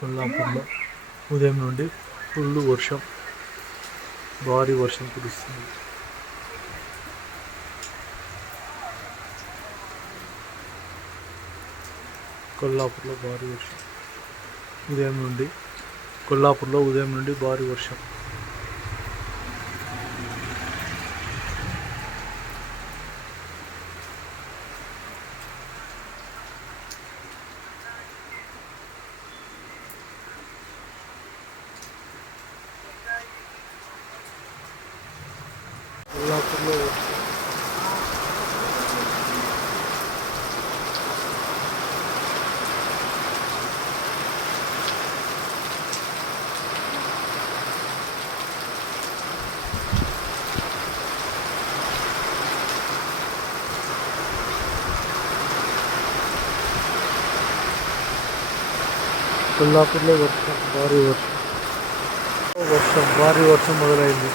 కొల్లాపూర్లో ఉదయం నుండి ఫుల్ వర్షం భారీ వర్షం కురుస్తుంది. కొల్లాపూర్లో భారీ వర్షం. ఉదయం నుండి కొల్లాపూర్లో ఉదయం నుండి భారీ వర్షం. కొల్లాపూర్లో వర్షం కొల్లాపూర్లో వర్షం భారీ వర్షం వర్షం భారీ వర్షం మొదలైంది